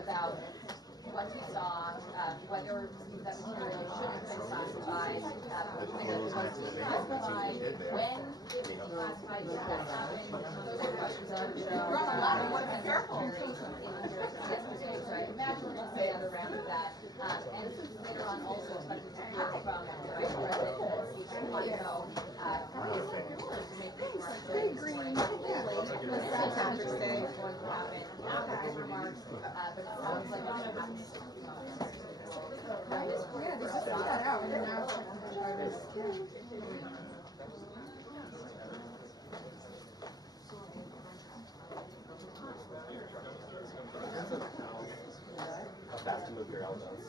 about what you saw, whether that material should have been classified, when it was classified, when that happened. Those are questions that are careful. So I imagine we'll say other round of that. And later on also expected to hear from the Vice President, who want to know Back to move your elbows.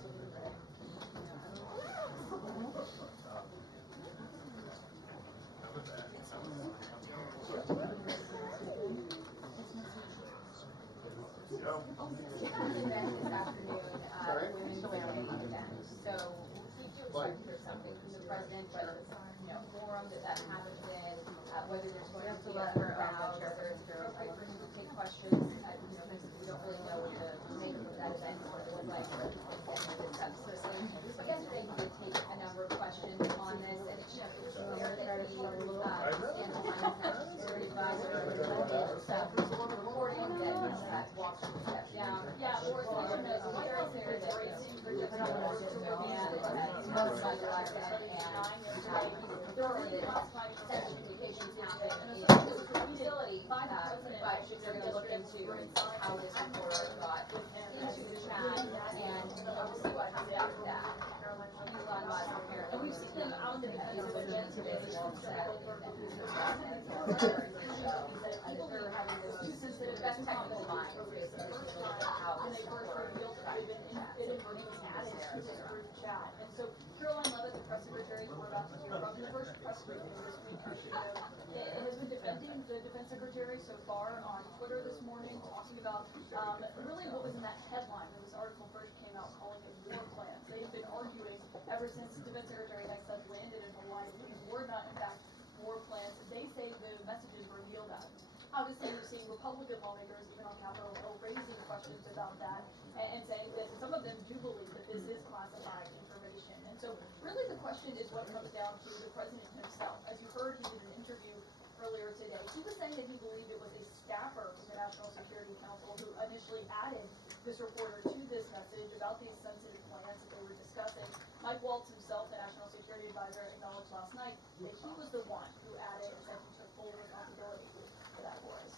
Whether there's going to be a crowd, whether it's appropriate for him to take questions, we don't really know what the makeup of that event is going to look like. So yesterday he did take a number of questions on this, and it showed that the security advisor some recording that walked through the step down. Yeah, or someone knows there that communications happened in the facility, but they're going to look into how this reporter got into the chat, and we'll see what happens after that. And we've seen them out in the field today. The best technical mind how this works. And so Karoline Leavitt, the press secretary, we're about to hear from the first press briefing this week. Has been defending the defense secretary so far on Twitter this morning, talking about really what was in that headline when this article first came out, calling it war plans. They have been arguing ever since defense secretary Hexed landed in Hawaii that these were not in fact war plans. They say the messages were revealed at. Obviously, we're seeing Republican lawmakers, even on Capitol Hill, raising questions about that and saying that some of them do believe that this is classified information. And so, really, the question is what comes down to the president himself. As you heard, he did an interview earlier today. He was saying that he believed it was a staffer from the National Security Council who initially added this reporter to this message about these sensitive plans that they were discussing. Mike Waltz himself, the National Security Advisor, acknowledged last night that he was the one who added and said he took full responsibility for that for us.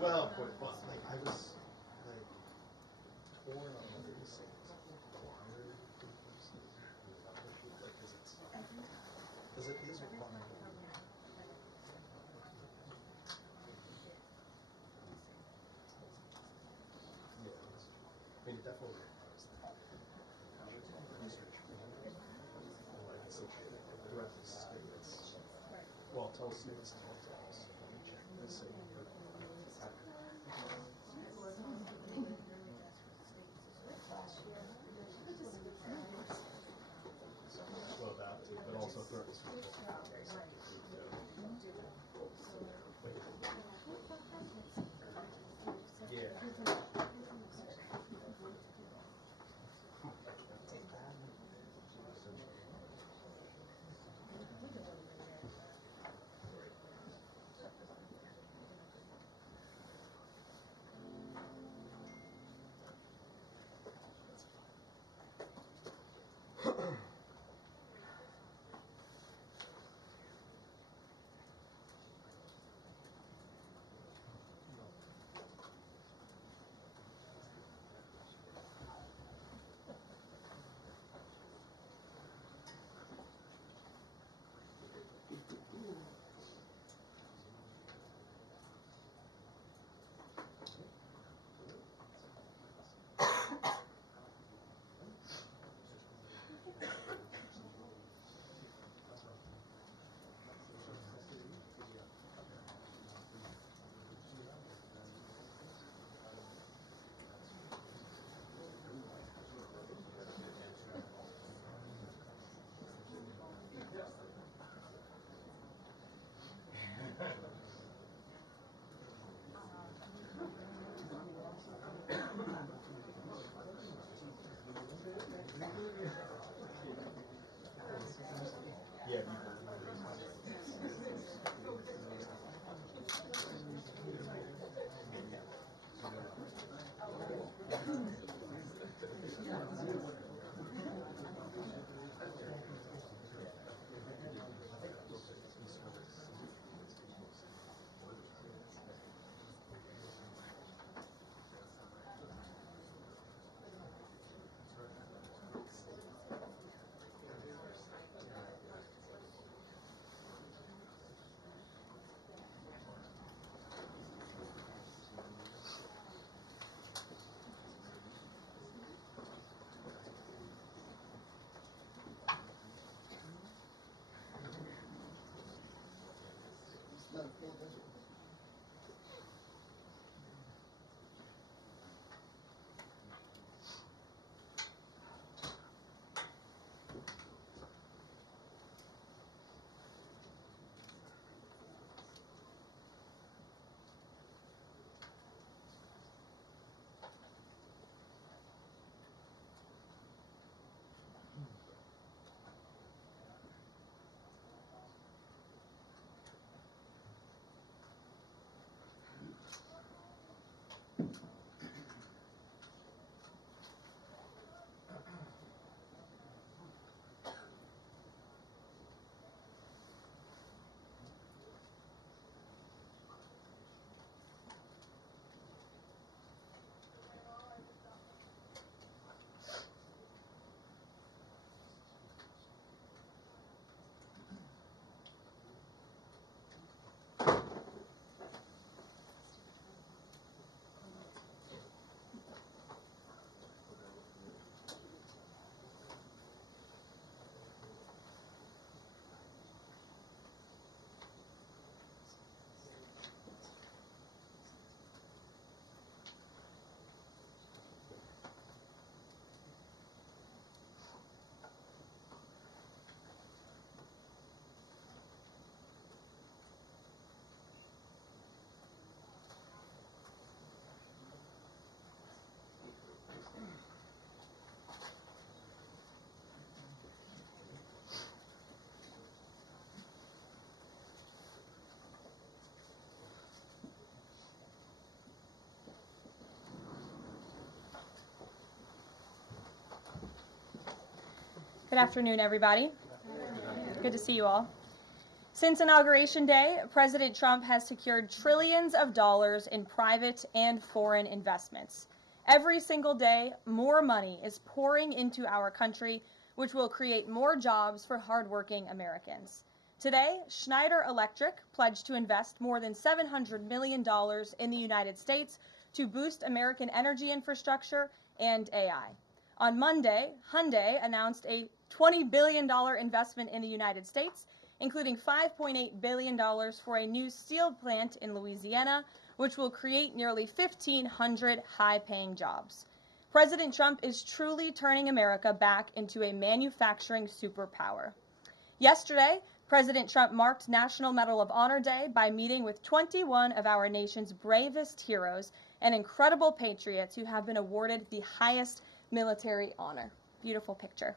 Well, like I was like torn on what they were saying. Because it is required. Yeah, I mean, it definitely requires that. Research. Like associated directly states. Well, tell states and hotels. Let's say slow that too, but also threatens people. Yeah. Good afternoon, everybody. Good to see you all. Since Inauguration Day, President Trump has secured trillions of dollars in private and foreign investments. Every single day, more money is pouring into our country, which will create more jobs for hardworking Americans. Today, Schneider Electric pledged to invest more than $700 million in the United States to boost American energy infrastructure and AI. On Monday, Hyundai announced a $20 billion investment in the United States, including $5.8 billion for a new steel plant in Louisiana, which will create nearly 1,500 high-paying jobs. President Trump is truly turning America back into a manufacturing superpower. Yesterday, President Trump marked National Medal of Honor Day by meeting with 21 of our nation's bravest heroes and incredible patriots who have been awarded the highest military honor. Beautiful picture.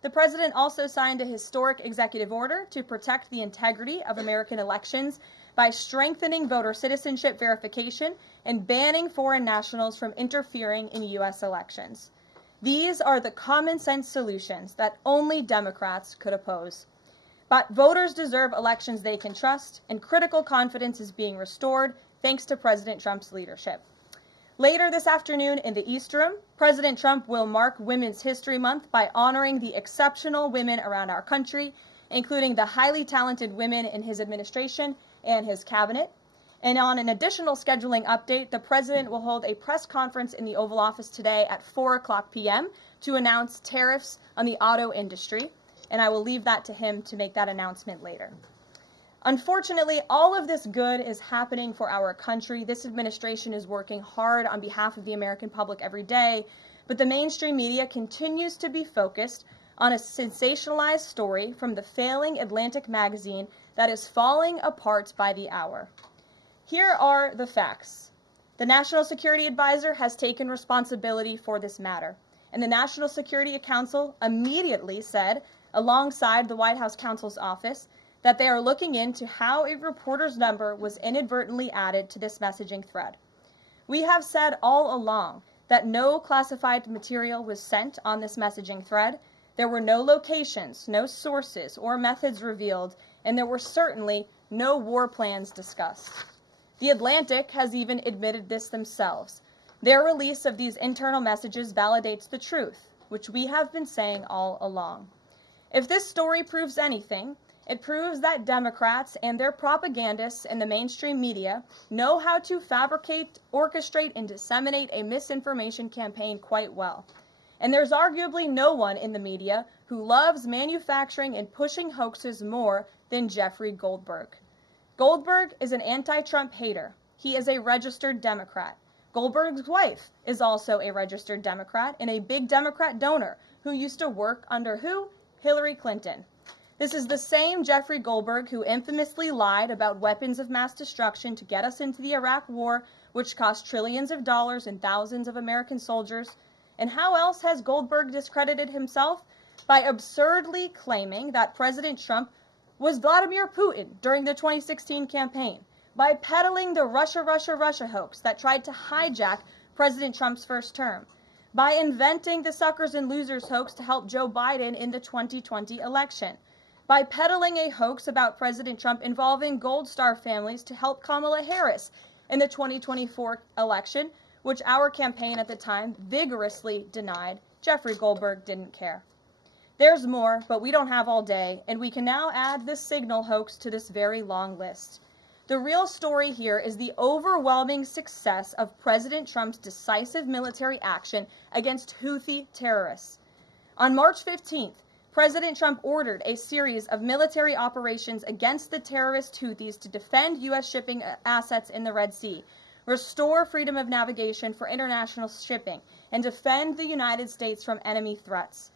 The president also signed a historic executive order to protect the integrity of American elections by strengthening voter citizenship verification and banning foreign nationals from interfering in U.S. elections. These are the common sense solutions that only Democrats could oppose. But voters deserve elections they can trust, and critical confidence is being restored thanks to President Trump's leadership. Later this afternoon in the East Room, President Trump will mark Women's History Month by honoring the exceptional women around our country, including the highly talented women in his administration and his cabinet. And on an additional scheduling update, the president will hold a press conference in the Oval Office today at 4:00 p.m. to announce tariffs on the auto industry, and I will leave that to him to make that announcement later. Unfortunately, all of this good is happening for our country. This administration is working hard on behalf of the American public every day, but the mainstream media continues to be focused on a sensationalized story from the failing Atlantic magazine that is falling apart by the hour. Here are the facts. The National Security Advisor has taken responsibility for this matter, and the National Security Council immediately said, alongside the White House counsel's office, that they are looking into how a reporter's number was inadvertently added to this messaging thread. We have said all along that no classified material was sent on this messaging thread. There were no locations, no sources, or methods revealed, and there were certainly no war plans discussed. The Atlantic has even admitted this themselves. Their release of these internal messages validates the truth, which we have been saying all along. If this story proves anything, it proves that Democrats and their propagandists in the mainstream media know how to fabricate, orchestrate, and disseminate a misinformation campaign quite well. And there's arguably no one in the media who loves manufacturing and pushing hoaxes more than Jeffrey Goldberg. Goldberg is an anti-Trump hater. He is a registered Democrat. Goldberg's wife is also a registered Democrat and a big Democrat donor who used to work under who? Hillary Clinton. This is the same Jeffrey Goldberg who infamously lied about weapons of mass destruction to get us into the Iraq War, which cost trillions of dollars and thousands of American soldiers. And how else has Goldberg discredited himself? By absurdly claiming that President Trump was Vladimir Putin during the 2016 campaign, by peddling the Russia, Russia, Russia hoax that tried to hijack President Trump's first term, by inventing the suckers and losers hoax to help Joe Biden in the 2020 election, by peddling a hoax about President Trump involving Gold Star families to help Kamala Harris in the 2024 election, which our campaign at the time vigorously denied. Jeffrey Goldberg didn't care. There's more, but we don't have all day, and we can now add this signal hoax to this very long list. The real story here is the overwhelming success of President Trump's decisive military action against Houthi terrorists. On March 15th, President Trump ordered a series of military operations against the terrorist Houthis to defend U.S. shipping assets in the Red Sea, restore freedom of navigation for international shipping, and defend the United States from enemy threats.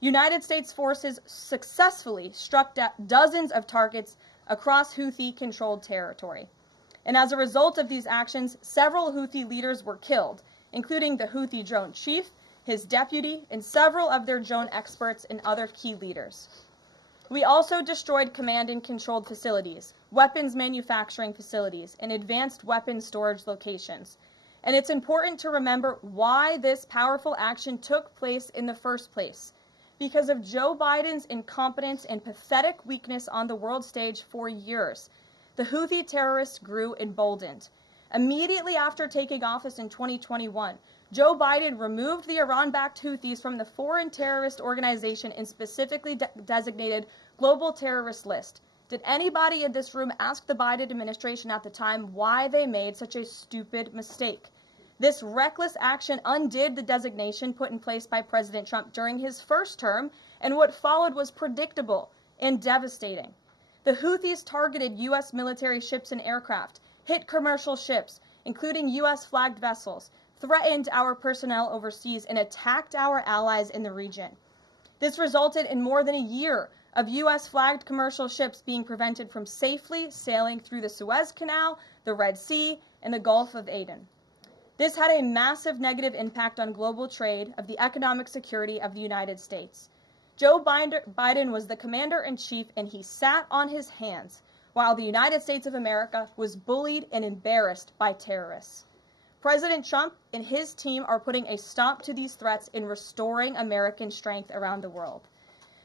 United States forces successfully struck dozens of targets across Houthi-controlled territory. And as a result of these actions, several Houthi leaders were killed, including the Houthi drone chief, his deputy, and several of their drone experts and other key leaders. We also destroyed command and controlled facilities, weapons manufacturing facilities, and advanced weapons storage locations. And it's important to remember why this powerful action took place in the first place. Because of Joe Biden's incompetence and pathetic weakness on the world stage for years, the Houthi terrorists grew emboldened. Immediately after taking office in 2021, Joe Biden removed the Iran-backed Houthis from the foreign terrorist organization and specifically designated global terrorist list. Did anybody in this room ask the Biden administration at the time why they made such a stupid mistake? This reckless action undid the designation put in place by President Trump during his first term, and what followed was predictable and devastating. The Houthis targeted U.S. military ships and aircraft, hit commercial ships, including U.S.-flagged vessels, threatened our personnel overseas, and attacked our allies in the region. This resulted in more than a year of U.S.-flagged commercial ships being prevented from safely sailing through the Suez Canal, the Red Sea, and the Gulf of Aden. This had a massive negative impact on global trade of the economic security of the United States. Joe Biden was the commander-in-chief, and he sat on his hands while the United States of America was bullied and embarrassed by terrorists. President Trump and his team are putting a stop to these threats and restoring American strength around the world.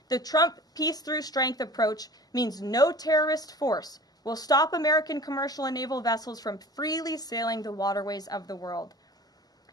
The Trump peace through strength approach means no terrorist force will stop American commercial and naval vessels from freely sailing the waterways of the world.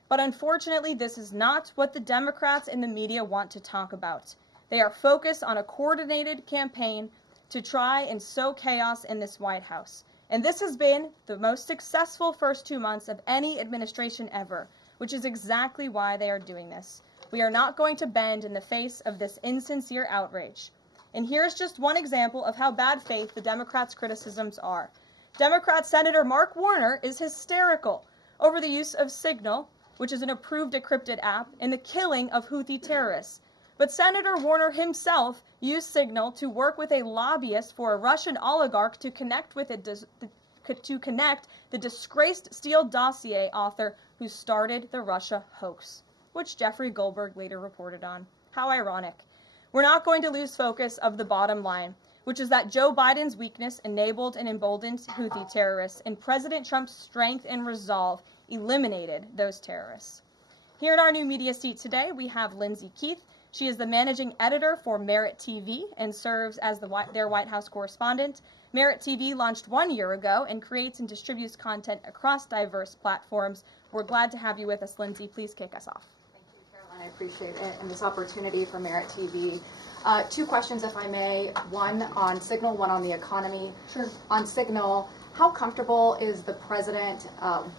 But unfortunately, this is not what the Democrats and the media want to talk about. They are focused on a coordinated campaign to try and sow chaos in this White House. And this has been the most successful first 2 months of any administration ever, which is exactly why they are doing this. We are not going to bend in the face of this insincere outrage. And here's just one example of how bad faith the Democrats' criticisms are. Democrat Senator Mark Warner is hysterical over the use of Signal, which is an approved decrypted app, and the killing of Houthi terrorists. But Senator Warner himself used Signal to work with a lobbyist for a Russian oligarch to connect the disgraced Steele dossier author who started the Russia hoax, which Jeffrey Goldberg later reported on. How ironic. We're not going to lose focus of the bottom line, which is that Joe Biden's weakness enabled and emboldened Houthi terrorists, and President Trump's strength and resolve eliminated those terrorists. Here in our new media seat today, we have Lindsay Keith. She is the managing editor for Merit TV and serves as their White House correspondent. Merit TV launched 1 year ago and creates and distributes content across diverse platforms. We're glad to have you with us, Lindsay. Please kick us off. Thank you, Caroline. I appreciate it and this opportunity for Merit TV. 2 questions, if I may. One on Signal, one on the economy. Sure. On Signal, How comfortable is the president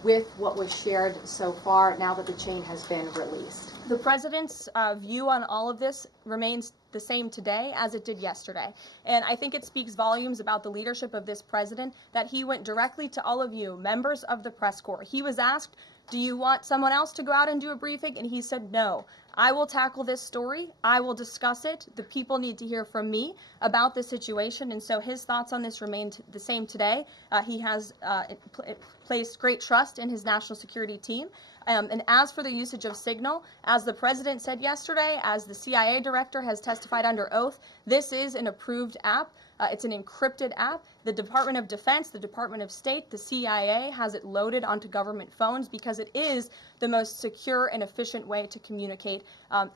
with what was shared so far now that the chain has been released? The president's view on all of this remains the same today as it did yesterday. And I think it speaks volumes about the leadership of this president that he went directly to all of you, members of the press corps. He was asked, do you want someone else to go out and do a briefing? And he said, no. I will tackle this story. I will discuss it. The people need to hear from me about the situation. And so his thoughts on this remain the same today. He has placed great trust in his national security team. And as for the usage of Signal, as the president said yesterday, as the CIA director has testified under oath, this is an approved app. It's an encrypted app. The Department of Defense, the Department of State, the CIA has it loaded onto government phones because it is the most secure and efficient way to communicate.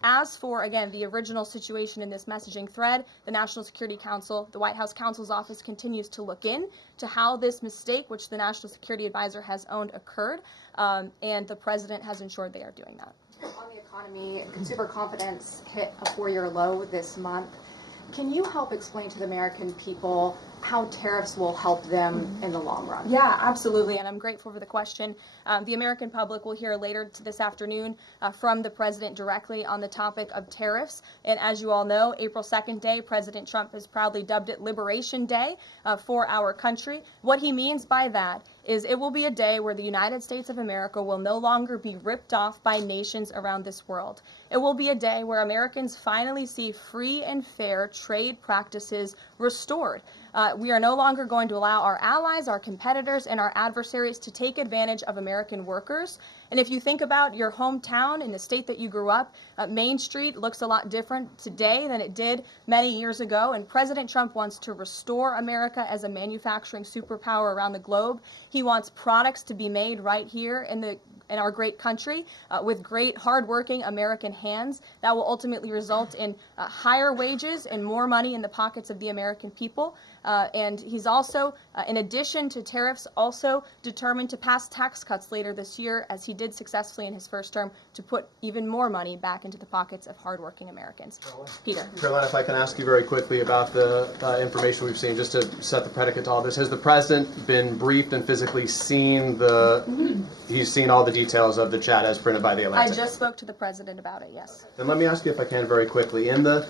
As for, again, the original situation in this messaging thread, the National Security Council, the White House counsel's office continues to look in to how this mistake, which the National Security Advisor has owned, occurred, and the president has ensured they are doing that. On the economy, consumer confidence hit a 4-year low this month. Can you help explain to the American people how tariffs will help them in the long run? Yeah, absolutely, and I'm grateful for the question. The American public will hear later this afternoon from the president directly on the topic of tariffs. And as you all know, April 2nd day, President Trump has proudly dubbed it Liberation Day for our country. What he means by that is it will be a day where the United States of America will no longer be ripped off by nations around this world. It will be a day where Americans finally see free and fair trade practices restored. We are no longer going to allow our allies, our competitors, and our adversaries to take advantage of American workers. And if you think about your hometown in the state that you grew up, Main Street looks a lot different today than it did many years ago. And President Trump wants to restore America as a manufacturing superpower around the globe. He wants products to be made right here in our great country with great hardworking American hands that will ultimately result in higher wages and more money in the pockets of the American people. And he's also, in addition to tariffs, also determined to pass tax cuts later this year, as he did successfully in his first term, to put even more money back into the pockets of hardworking Americans. Peter. Caroline, if I can ask you very quickly about the information we've seen, just to set the predicate to all this. Has the president been briefed and physically seen he's seen all the details of the chat as printed by the Atlantic? I just spoke to the president about it, yes. Then let me ask you, if I can, very quickly. In the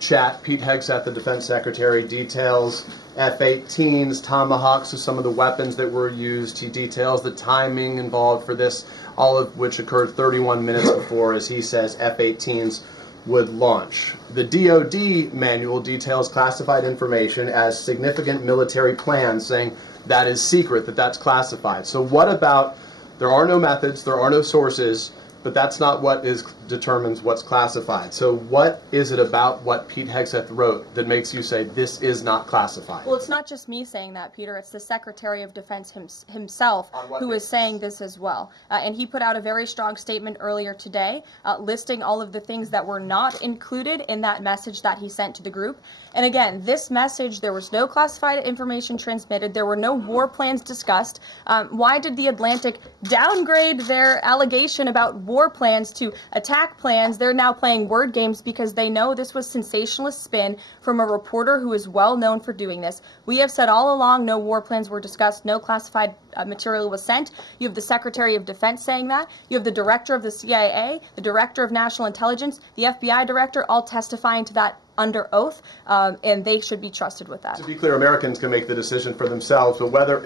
chat, Pete Hegseth, the defense secretary, details F-18s, Tomahawks, so some of the weapons that were used. He details the timing involved for this, all of which occurred 31 minutes before, as he says, F-18s would launch. The DoD manual details classified information as significant military plans, saying that is secret, that's classified. So what about, there are no methods, there are no sources, but that's not what determines what's classified. So what is it about what Pete Hegseth wrote that makes you say this is not classified? Well, it's not just me saying that, Peter. It's the Secretary of Defense himself who is saying this as well. And he put out a very strong statement earlier today listing all of the things that were not included in that message that he sent to the group. And again, this message, there was no classified information transmitted. There were no war plans discussed. Why did the Atlantic downgrade their allegation about war plans to attack plans? They're now playing word games because they know this was sensationalist spin from a reporter who is well known for doing this. We have said all along no war plans were discussed, no classified material was sent. You have the Secretary of Defense saying that. You have the Director of the CIA, the Director of National Intelligence, the FBI Director, all testifying to that under oath, and they should be trusted with that. To be clear, Americans can make the decision for themselves, but whether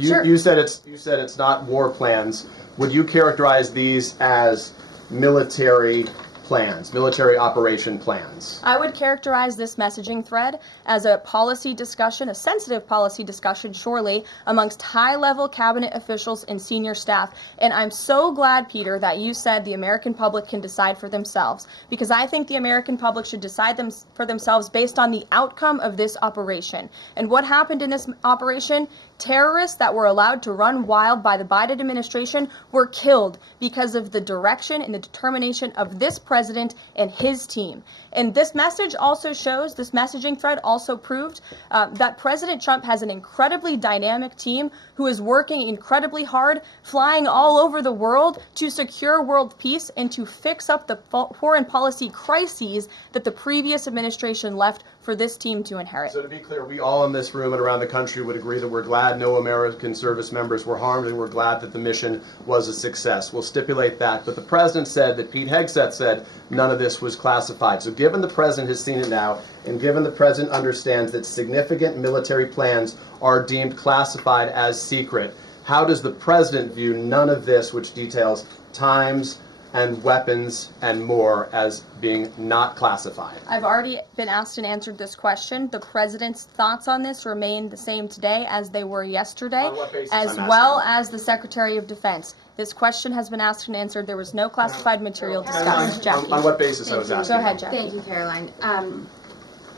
Sure. you said it's not war plans. Would you characterize these as military plans, military operation plans? I would characterize this messaging thread as a policy discussion, a sensitive policy discussion, surely, amongst high-level cabinet officials and senior staff. And I'm so glad, Peter, that you said the American public can decide for themselves, because I think the American public should decide for themselves based on the outcome of this operation. And what happened in this operation? Terrorists that were allowed to run wild by the Biden administration were killed because of the direction and the determination of this president and his team. And this message also shows, this messaging thread also proved that President Trump has an incredibly dynamic team who is working incredibly hard, flying all over the world to secure world peace and to fix up the foreign policy crises that the previous administration left for this team to inherit. So to be clear, we all in this room and around the country would agree that we're glad no American service members were harmed, and we're glad that the mission was a success. We'll stipulate that. But the president said that Pete Hegseth said none of this was classified. So given the president has seen it now, and given the president understands that significant military plans are deemed classified as secret, how does the president view none of this, which details times and weapons and more, as being not classified? I've already been asked and answered this question. The president's thoughts on this remain the same today as they were yesterday, On what basis, as I'm well asking? as the Secretary of Defense. This question has been asked and answered. There was no classified material discussed. Caroline, Jackie. on what basis I was Go asking? ahead, Jackie. Thank you, Caroline.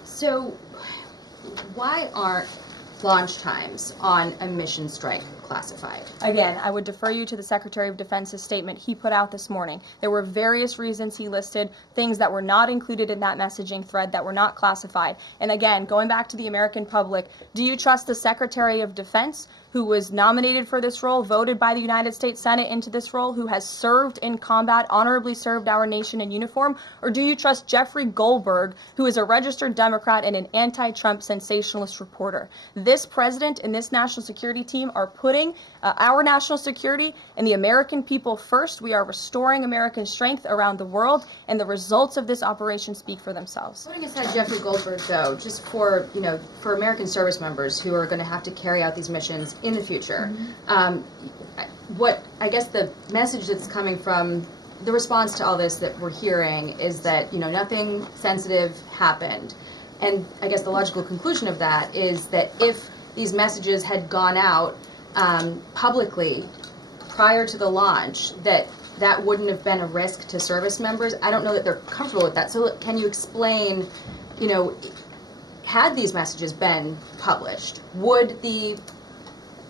So why aren't launch times on a mission strike classified? Again, I would defer you to the Secretary of Defense's statement he put out this morning. There were various reasons he listed, things that were not included in that messaging thread that were not classified. And again, going back to the American public, do you trust the Secretary of Defense, who was nominated for this role, voted by the United States Senate into this role, who has served in combat, honorably served our nation in uniform? Or do you trust Jeffrey Goldberg, who is a registered Democrat and an anti-Trump sensationalist reporter? This president and this national security team are putting our national security and the American people first. We are restoring American strength around the world, and the results of this operation speak for themselves. Putting aside Jeffrey Goldberg, though, just for for American service members who are going to have to carry out these missions in the future, what I guess the message that's coming from the response to all this that we're hearing is that nothing sensitive happened, and I guess the logical conclusion of that is that if these messages had gone out publicly prior to the launch, that wouldn't have been a risk to service members. I don't know that they're comfortable with that. So can you explain, had these messages been published, would the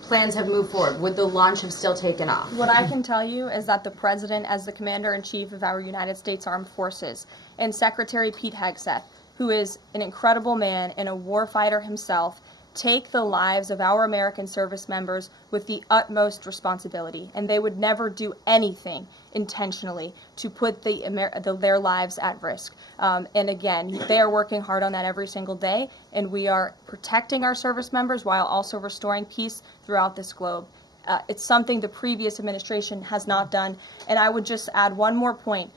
plans have moved forward? Would the launch have still taken off? What I can tell you is that the president, as the commander-in-chief of our United States Armed Forces, and Secretary Pete Hegseth, who is an incredible man and a warfighter himself, take the lives of our American service members with the utmost responsibility, and they would never do anything intentionally to put their lives at risk. And again, they are working hard on that every single day, and we are protecting our service members while also restoring peace throughout this globe. It's something the previous administration has not done. And I would just add one more point.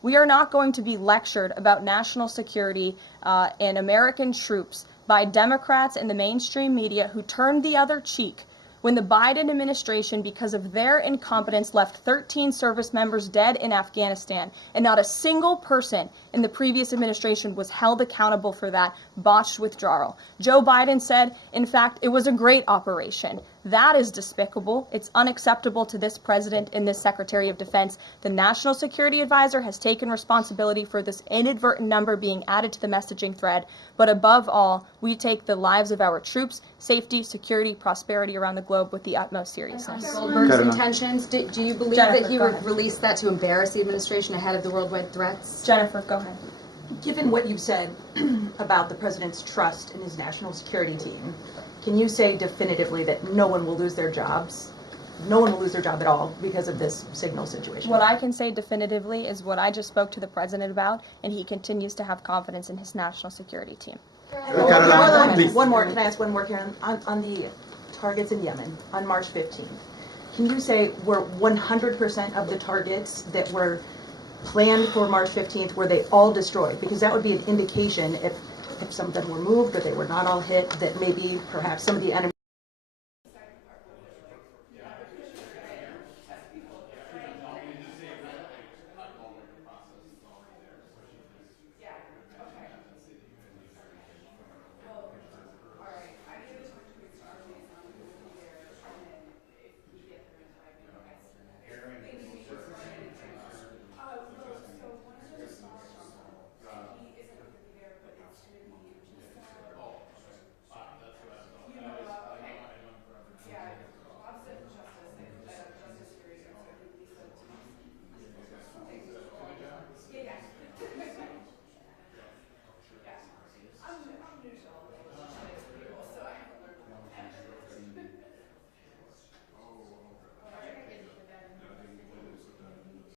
We are not going to be lectured about national security and American troops by Democrats and the mainstream media who turned the other cheek when the Biden administration, because of their incompetence, left 13 service members dead in Afghanistan, and not a single person in the previous administration was held accountable for that botched withdrawal. Joe Biden said, in fact, it was a great operation. That is despicable. It's unacceptable to this president and this Secretary of Defense. The National Security Advisor has taken responsibility for this inadvertent number being added to the messaging thread. But above all, we take the lives of our troops, safety, security, prosperity around the globe with the utmost seriousness. Goldberg's intentions, do you believe Jennifer, that he go would ahead. release that to embarrass the administration ahead of the worldwide threats? Jennifer, go ahead. Given what you've said about the president's trust in his national security team, can you say definitively that no one will lose their jobs? No one will lose their job at all because of this signal situation? What I can say definitively is what I just spoke to the president about, and he continues to have confidence in his national security team. One more, can I ask one more, Karen? On the targets in Yemen on March 15th, can you say were 100% of the targets that were planned for March 15th, were they all destroyed? Because that would be an indication if some of them were moved or they were not all hit, that maybe perhaps some of the enemy